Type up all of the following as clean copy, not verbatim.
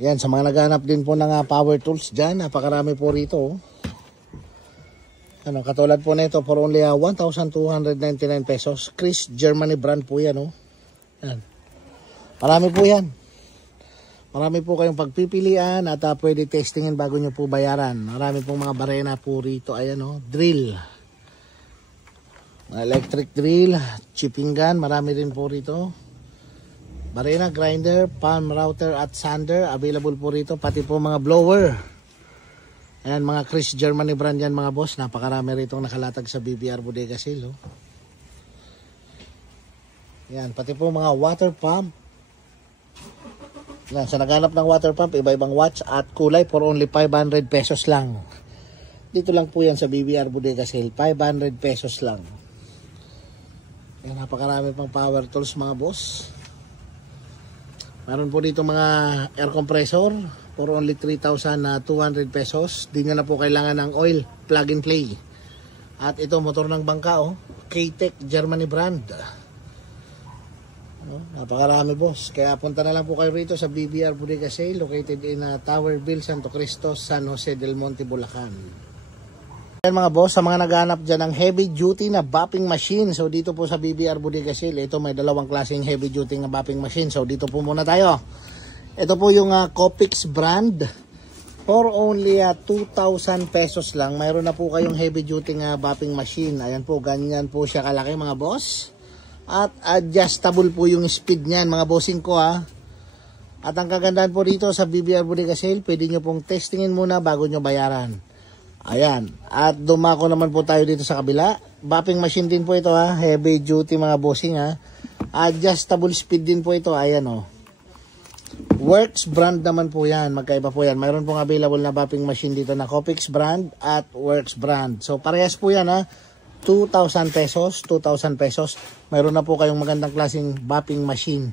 Yan, sa mga naghanap din po ng power tools dyan, napakarami po rito. Ano, katulad po nito for only 1,299 pesos. Chris Germany brand po yan. Yan. Marami po yan. Marami po kayong pagpipilian at pwede testingin bago nyo po bayaran. Marami pong mga barena po rito. Ayan drill. Electric drill, chipping gun, marami rin po rito. Barena, grinder, palm router at sander, available po rito. Pati po mga blower. Ayan, mga Chris Germany brand yan mga boss. Napakarami rito nakalatag sa BBR Bodega Sale. Ayan, pati po mga water pump. Ayan, sa naghanap ng water pump, iba-ibang watch at kulay for only 500 pesos lang. Dito lang po yan sa BBR Bodega Sale, 500 pesos lang. Ayan, napakarami pang power tools mga boss. Meron po dito mga air compressor for only 3,200 pesos. Di nyo na po kailangan ng oil, plug and play. At ito, motor ng bangka K-Tech Germany brand. Napakarami boss. Kaya punta na lang po kayo rito sa BBR Bodega Sale, located in Towerville, Santo Cristo, San Jose del Monte, Bulacan. Ayan mga boss, sa mga naghanap dyan ng heavy duty na bopping machine. So dito po sa BBR Bodega Sale, ito may dalawang klaseng heavy duty na bopping machine. So dito po muna tayo. Ito po yung Copix brand. For only 2,000 pesos lang, mayroon na po kayong heavy duty na bopping machine. Ayan po, ganyan po siya kalaki mga boss. At adjustable po yung speed niyan mga bossing ko At ang kagandahan po dito sa BBR Bodega Sale, pwede nyo pong testingin muna bago nyo bayaran. Ayan. At dumako naman po tayo dito sa kabila. Bopping machine din po ito heavy duty mga bossing Adjustable speed din po ito. Ayan Works brand naman po yan. Magkaiba po yan. Mayroon pong available na bopping machine dito na Copix brand at Works brand. So parehas po yan 2,000 pesos. 2,000 pesos. Mayroon na po kayong magandang klaseng bopping machine.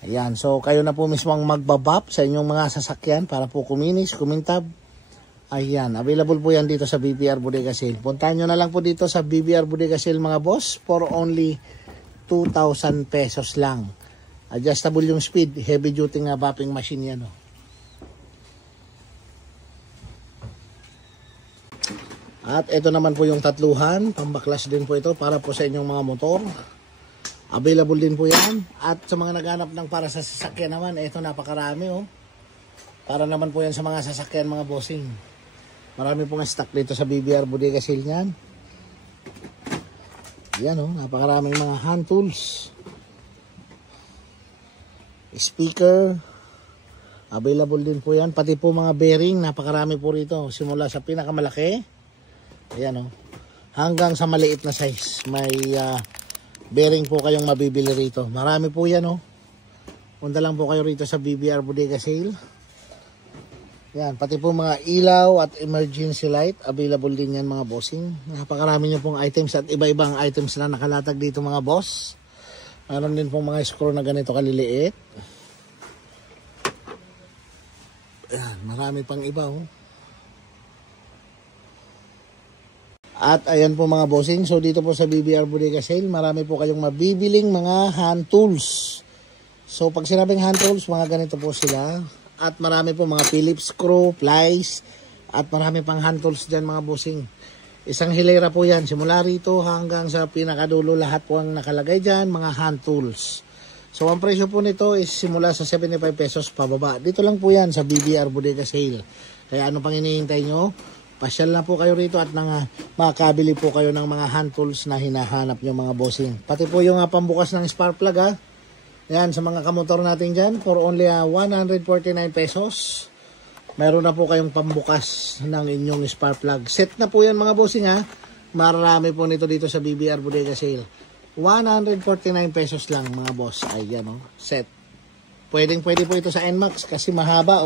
Ayan. So kayo na po mismo ang magbabop sa inyong mga sasakyan para po kuminis, kumintab. Ayan, available po yan dito sa BBR Bodega Sale. Puntahan nyo na lang po dito sa BBR Bodega Sale mga boss for only 2,000 pesos lang. Adjustable yung speed, heavy duty nga bopping machine yan At ito naman po yung tatluhan, pambaklas din po ito para po sa inyong mga motor. Available din po yan. At sa mga naghanap ng para sa sasakyan naman, ito napakarami Para naman po yan sa mga sasakyan mga bossing. Marami pong stock dito sa BBR Bodega Sale niyan. Yan napakaraming mga hand tools. Speaker. Available din po yan. Pati po mga bearing, napakarami po rito. Simula sa pinakamalaki. Ayan hanggang sa maliit na size. May bearing po kayong mabibili rito. Marami po yan Punta lang po kayo rito sa BBR Bodega Sale. Yan, pati po mga ilaw at emergency light, available din yan mga bossing. Napakarami nyo pong items at iba-ibang items na nakalatag dito mga boss. Meron din pong mga screw na ganito kaliliit. Yan, marami pang iba At ayan po mga bossing, so dito po sa BBR Bodega Sale, marami po kayong mabibiling mga hand tools. So pag sinabing hand tools, mga ganito po sila. At marami po mga Phillips screw, plies, at marami pang hand tools dyan mga bossing. Isang hilera po yan. Simula rito hanggang sa pinakadulo, lahat po ang nakalagay dyan, mga hand tools. So ang presyo po nito is simula sa 75 pesos pababa. Dito lang po yan sa BBR Bodega Sale. Kaya ano pang hinihintay nyo? Pasyal na po kayo rito at makakabili po kayo ng mga hand tools na hinahanap nyo mga bossing. Pati po yung pambukas ng spark plug Yan, sa mga kamotor natin dyan, for only 149 pesos. Meron na po kayong pambukas ng inyong spark plug. Set na po yan mga bossing Marami po nito dito sa BBR Bodega Sale. 149 pesos lang mga boss. Ayan set. Pwede po ito sa NMAX kasi mahaba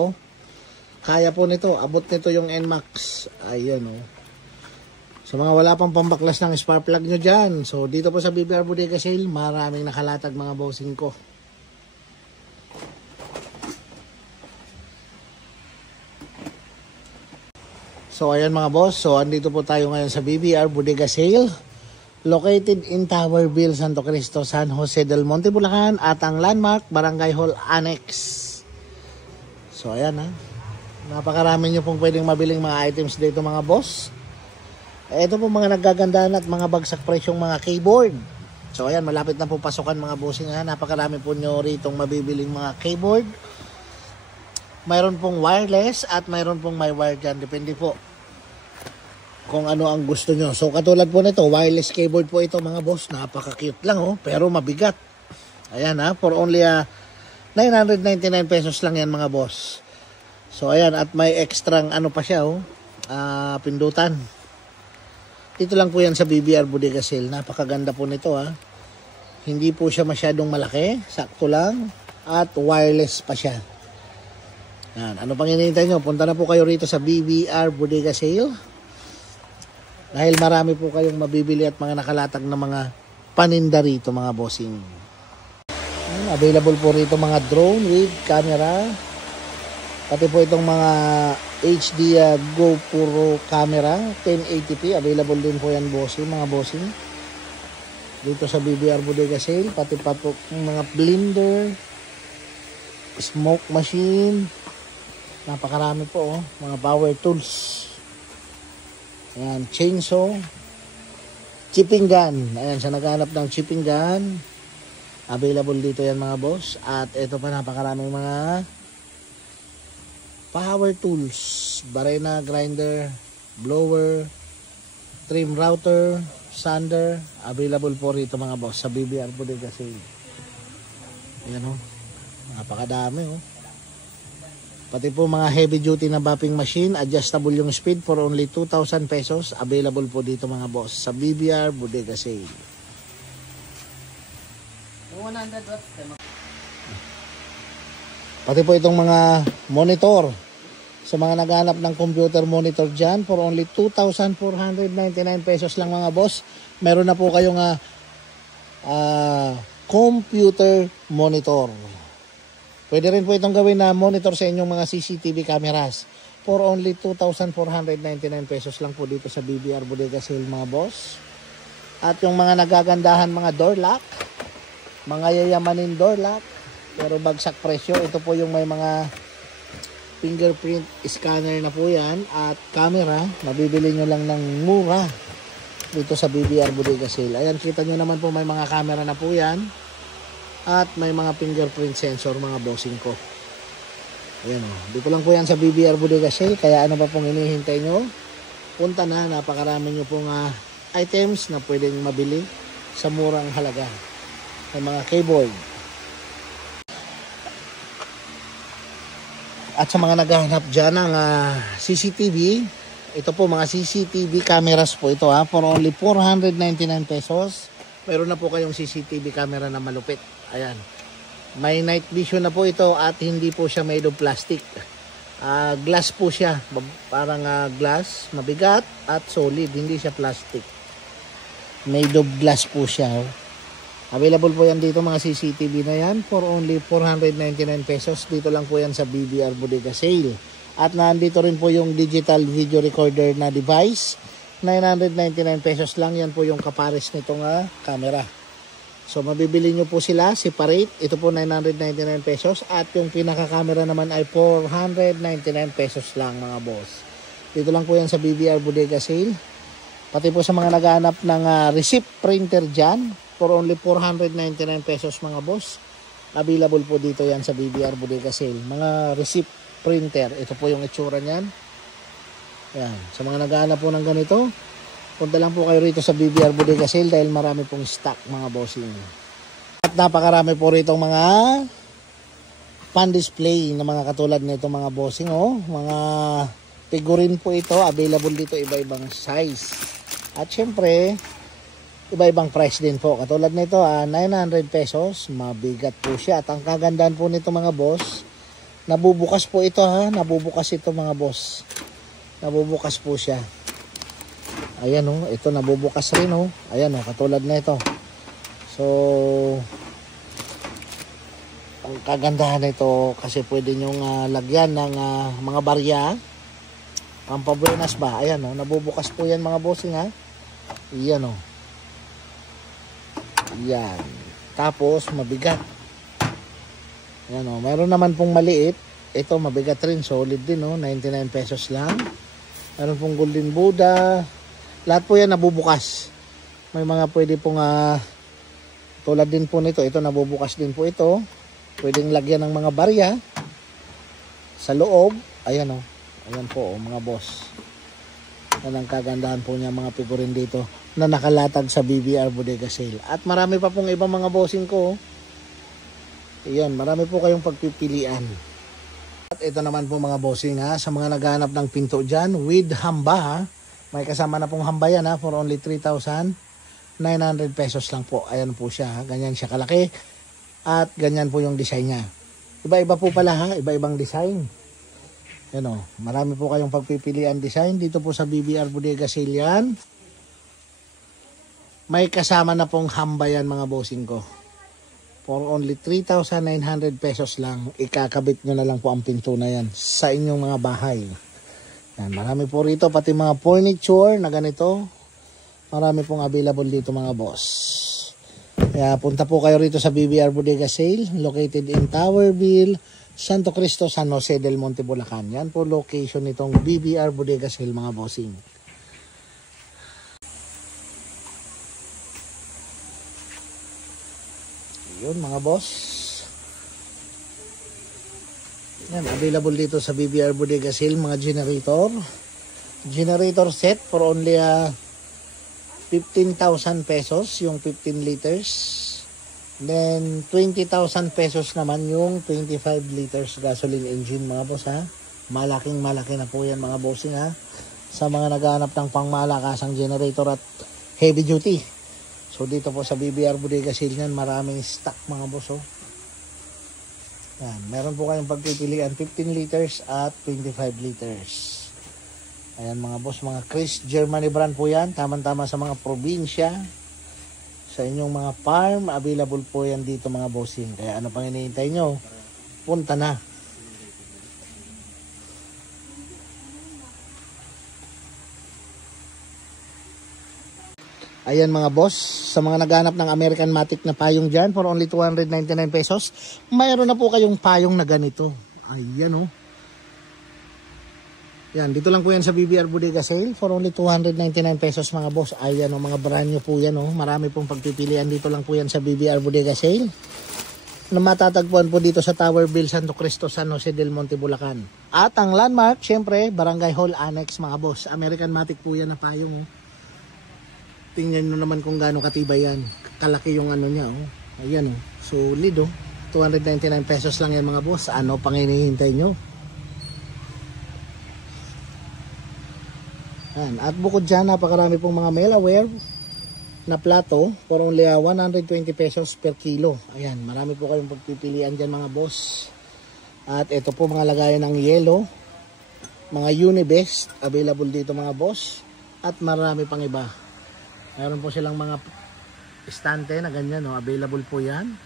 Kaya po nito, abot nito yung NMAX. Ayan So mga wala pang pambaklas ng spark plug nyo dyan. So dito po sa BBR Bodega Sale, maraming nakalatag mga bossing ko. So ayan mga boss, so andito po tayo ngayon sa BBR Bodega Sale. Located in Towerville, Santo Cristo, San Jose del Monte, Bulacan. At ang landmark, Barangay Hall Annex. So ayan ha. Napakarami nyo pong pwedeng mabiling mga items dito mga boss. Ito po mga nagagandaan at mga bagsak presyong mga keyboard. So ayan, malapit na po pasukan mga bossing ha. Napakarami po nyo ritong mabibiling mga keyboard. Mayroon pong wireless at mayroon pong may wire dyan. Depende po kung ano ang gusto nyo. So katulad po nito, wireless keyboard po ito mga boss. Napaka-cute lang oh, pero mabigat. Ayan ha, for only 999 pesos lang yan mga boss. So ayan, at may extrang ano pa siya oh, pindutan. Dito lang po yan sa BBR Bodega Sale. Napakaganda po nito ha. Hindi po siya masyadong malaki. Sakto lang. At wireless pa siya. Yan. Ano pang hinihintay nyo? Punta na po kayo rito sa BBR Bodega Sale. Dahil marami po kayong mabibili at mga nakalatag na mga paninda rito mga bossing. Yan. Available po rito mga drone with camera. Pati po itong mga HD GoPro camera 1080p, available din po yan bossing, mga bossing dito sa BBR Bodega Sale. Pati pa po mga blender, smoke machine, napakarami po oh. Mga power tools, ayan, chainsaw, chipping gun, ayan, sa naghanap ng chipping gun, available dito yan mga boss. At ito pa, napakaraming mga power tools, barena, grinder, blower, trim router, sander, available po rito mga boss sa BBR Bodega Sale. Ayan o, napakadami o. Pati po mga heavy duty na buffing machine, adjustable yung speed for only 2,000 pesos, available po dito mga boss sa BBR Bodega Sale. 100 watts. Pati po itong mga monitor. Sa mga naghanap ng computer monitor dyan, for only 2,499 pesos lang mga boss. Meron na po kayong computer monitor. Pwede rin po itong gawin na monitor sa inyong mga CCTV cameras. For only 2,499 pesos lang po dito sa BBR Bodega Sale mga boss. At yung mga nagagandahan mga door lock, mga yayamanin door lock, pero bagsak presyo. Ito po yung may mga fingerprint scanner na po yan at camera. Mabibili nyo lang ng mura dito sa BBR Bodega Sale. Ayan, kita nyo naman po may mga camera na po yan at may mga fingerprint sensor mga bossing ko. Ayan o, dito lang po yan sa BBR Bodega Sale. Kaya ano pa pong hinihintay nyo? Punta na, napakarami nyo pong items na pwedeng mabili sa murang halaga ng mga keyboard. At sa mga naghahanap dyan ng CCTV, ito po mga CCTV cameras po ito for only 499 pesos. Meron na po kayong CCTV camera na malupit. Ayan. May night vision na po ito at hindi po siya made of plastic. Glass po siya. Parang glass, mabigat at solid. Hindi siya plastic. Made of glass po siya. Available po yan dito mga CCTV na yan for only 499 pesos. Dito lang po yan sa BBR Bodega Sale. At nandito rin po yung digital video recorder na device. 999 pesos lang. Yan po yung kapares nitong camera. So mabibili nyo po sila separate. Ito po 999 pesos. At yung pinaka-camera naman ay 499 pesos lang mga boss. Dito lang po yan sa BBR Bodega Sale. Pati po sa mga naghahanap ng receipt printer dyan, for only 499 pesos mga boss. Available po dito yan sa BBR Bodega Sale. Mga receipt printer. Ito po yung itsura niyan. Yan. Sa mga naghahanap po ng ganito, punta lang po kayo rito sa BBR Bodega Sale dahil marami pong stock mga bossing. At napakarami po rito mga pan-display na mga katulad nito mga bossing. Mga figurine po ito. Available dito iba-ibang size. At syempre, iba-ibang price din po. Katulad nito, 900 pesos. Mabigat po siya. At ang kagandahan po nito mga boss, nabubukas po ito Nabubukas ito mga boss. Nabubukas po siya. Ayan ito nabubukas rin Ayan katulad na ito. So, ang kagandahan nito kasi pwede nyong lagyan ng mga barya. Pampabuenas ba? Ayan nabubukas po yan mga bossing Ayan Yan. Tapos mabigat. Ayan mayroon naman pong maliit. ito mabigat rin, solid din, no? 99 pesos lang. Meron pong Golden Buddha. Lahat po yan nabubukas. May mga pwede pong tulad din po nito. Ito nabubukas din po ito. Pwedeng lagyan ng mga barya sa loob. Ayan, oh. Ayan po, oh, mga boss. Yan ang kagandahan po niya mga figurin dito na nakalatag sa BBR Bodega Sale. At marami pa pong ibang mga bossing ko. Ayan, marami po kayong pagpipilian. At ito naman po mga bossing sa mga naghahanap ng pinto dyan with hamba may kasama na pong hamba yan for only 3,900 pesos lang po. Ayan po siya ganyan siya kalaki at ganyan po yung design niya. Iba-iba po pala iba-ibang design. Yan marami po kayong pagpipilian design dito po sa BBR Bodega Sale yan. May kasama na pong hamba yan mga bossing ko. For only 3,900 pesos lang, ikakabit nyo na lang po ang pinto na yan sa inyong mga bahay. Yan, marami po rito, pati mga furniture na ganito. Marami pong available dito mga boss. Kaya punta po kayo rito sa BBR Bodega Sale, located in Towerville, Santo Cristo, San Jose del Monte, Bulacan. Yan po location nitong BBR Bodega Sale mga bossing. Yun mga boss. Yan, available dito sa BBR Bodega Sale mga generator. Generator set for only 15,000 pesos yung 15 liters. Then 20,000 pesos naman yung 25 liters gasoline engine mga boss Malaking malaki na po yan mga bossing sa mga naghahanap ng pangmalakasang generator at heavy duty. So dito po sa BBR Bodega Sale yan, maraming stock mga boss Yan, meron po kayong pagpipilian 15 liters at 25 liters. Ayan mga boss, mga Chris Germany brand po yan, tamang-tama sa mga probinsya. Sa inyong mga farm, available po yan dito mga bossing. Kaya ano pang hinihintay nyo? Punta na. Ayan mga boss, sa mga naghanap ng American Matic na payong dyan for only 299 pesos, mayroon na po kayong payong na ganito. Ayan Yan, dito lang po yan sa BBR Bodega Sale for only 299 pesos mga boss. Ayan mga brand new po yan Marami pong pagpipilian dito lang po yan sa BBR Bodega Sale. Na matatagpuan po dito sa Towerville, Santo Cristo, San Jose del Monte, Bulacan. At ang landmark, syempre, Barangay Hall Annex mga boss. American Matic po yan na payong Tingnan nyo naman kung gaano katibay yan. Kalaki yung niya Ayan solid 299 pesos lang yan mga boss. Ano pang hinihintay nyo? Yan. At bukod dyan, napakarami pong mga Melaware na plato for only 120 pesos per kilo. Ayan, marami po kayong pagpipilian dyan mga boss. At ito po mga lagayan ng yelo, mga Unibest, available dito mga boss. At marami pang iba. Mayroon po silang mga estante na ganyan available po yan.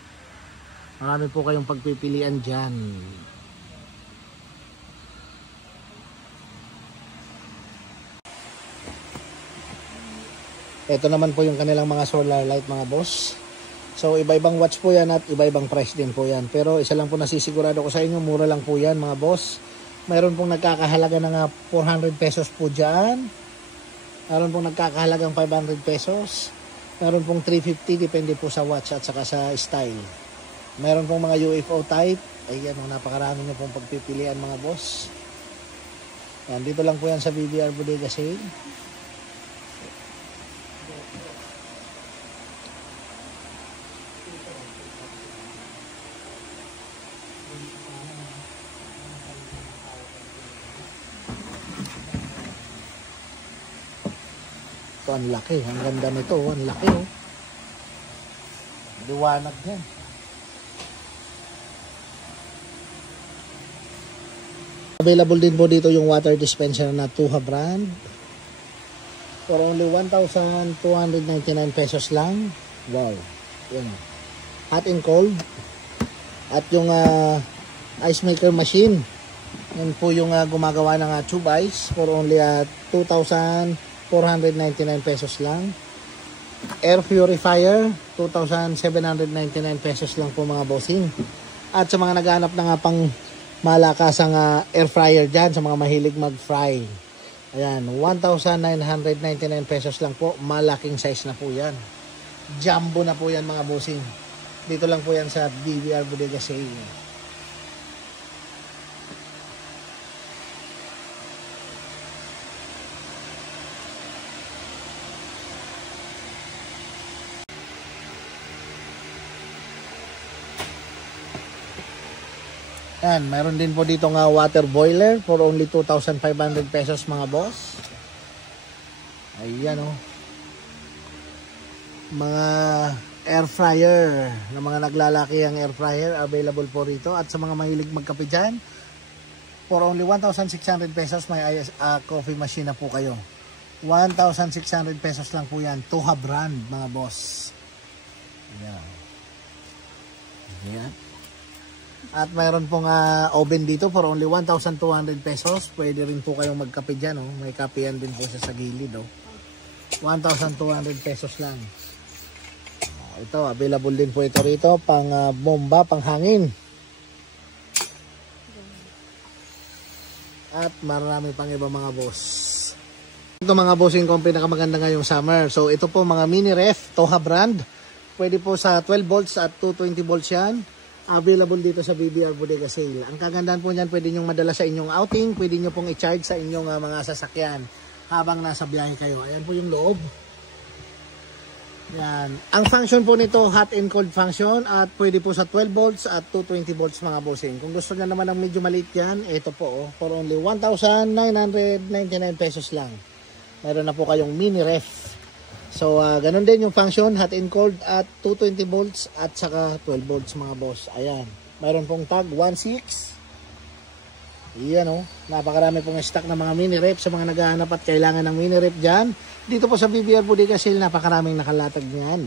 Marami po kayong pagpipilian dyan. Ito naman po yung kanilang mga solar light mga boss. So iba-ibang watch po yan at iba-ibang price din po yan. Pero isa lang po nasisigurado ko sa inyo, mura lang po yan mga boss. Mayroon pong nagkakahalaga ng 400 pesos po dyan. Mayroon pong nagkakahalagang 500 pesos. Mayroon pong 350, depende po sa watch at saka sa style. Mayroon pong mga UFO type. Ayan, napakarami nyo pong pagpipilian mga boss. Yan, dito lang po yan sa BBR Bodega Sale. Ito, ang laki. Ang ganda nito. Ang laki, liwanag yan. Available din po dito yung water dispenser na Tuha brand. For only 1,299 pesos lang. Wow. Yan. Hot and cold. At yung ice maker machine. Yan po yung gumagawa ng tube ice for only 2,499 pesos lang. Air purifier 2,799 pesos lang po mga bossing. At sa mga naghahanap na nga pang malakasang air fryer dyan sa mga mahilig mag-fry. Ayan, 1,999 pesos lang po. Malaking size na po yan. Jumbo na po yan mga bossing. Dito lang po yan sa BBR Bodega Sale. Yan, mayroon din po dito nga water boiler for only 2,500 pesos mga boss. Ayan o. Mga air fryer, na mga naglalaki ang air fryer, available po rito. At sa mga mahilig magkape dyan, for only 1,600 pesos may coffee machine na po kayo. 1,600 pesos lang po yan. Toha brand mga boss. Ayan. Ayan. At mayroon pong oven dito for only 1,200 pesos. Pwede rin po kayong magkape dyan. Oh. May kapehan din po sa gilid. Oh. 1,200 pesos lang. Ito, available din po ito rito. Pang bomba, pang hangin. At marami pang iba mga boss. Ito mga bossing ko, pinakamaganda ngayong summer. So ito po mga mini ref, Toha brand. Pwede po sa 12 volts at 220 volts yan. Available dito sa BBR Bodega Sale. Ang kagandahan po niyan, pwede nyo madala sa inyong outing, pwede nyo pong i-charge sa inyong mga sasakyan habang nasa biyahe kayo. Ayan po yung loob. Yan. Ang function po nito, hot and cold function, at pwede po sa 12 volts at 220 volts mga bossing. Kung gusto nyo naman ng medyo maliit yan, ito po, for only 1,999 pesos lang. Meron na po kayong mini ref. So, ganun din yung function, hot and cold at 220 volts at saka 12 volts mga boss. Ayan. Mayroon pong tag 1.6. Ayan o. Napakarami pong stock ng mga mini ref sa mga naghahanap at kailangan ng mini ref dyan. Dito po sa BBR Bodega Sale, napakaraming nakalatag niyan.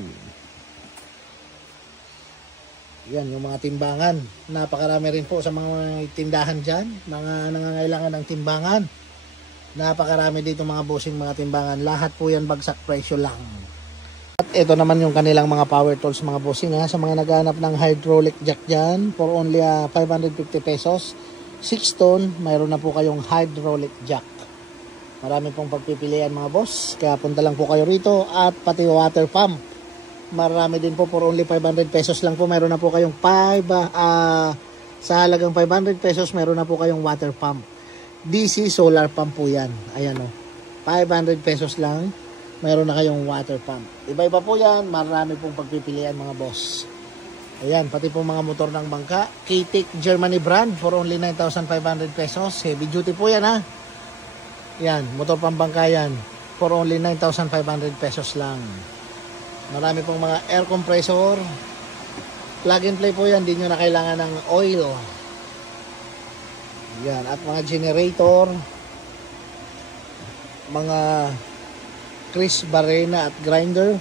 Ayan, yung mga timbangan. Napakarami rin po sa mga tindahan dyan. Mga nangangailangan ng timbangan. Napakarami dito mga bossing mga timbangan. Lahat po yan bagsak presyo lang. At ito naman yung kanilang mga power tools mga bossing ha. Sa mga naghanap ng hydraulic jack dyan, for only 550 pesos. 6 ton, mayroon na po kayong hydraulic jack. Marami pong pagpipilian mga boss. Kaya punta lang po kayo rito. At pati water pump. Marami din po for only 500 pesos lang po. Mayroon na po kayong sa halagang 500 pesos, mayroon na po kayong water pump. DC solar pump po yan. Ayan o. 500 pesos lang. Mayroon na kayong water pump. Iba-iba po yan. Marami pong pagpipilian mga boss. Ayan. Pati po mga motor ng bangka. K-Tech Germany brand for only 9,500 pesos. Heavy duty po yan ha. Yan. Motor pang bangka yan. For only 9,500 pesos lang. Marami pong mga air compressor. Plug and play po yan. Hindi nyo na kailangan ng oil. Yan, at mga generator, mga Chris Barrena at grinder,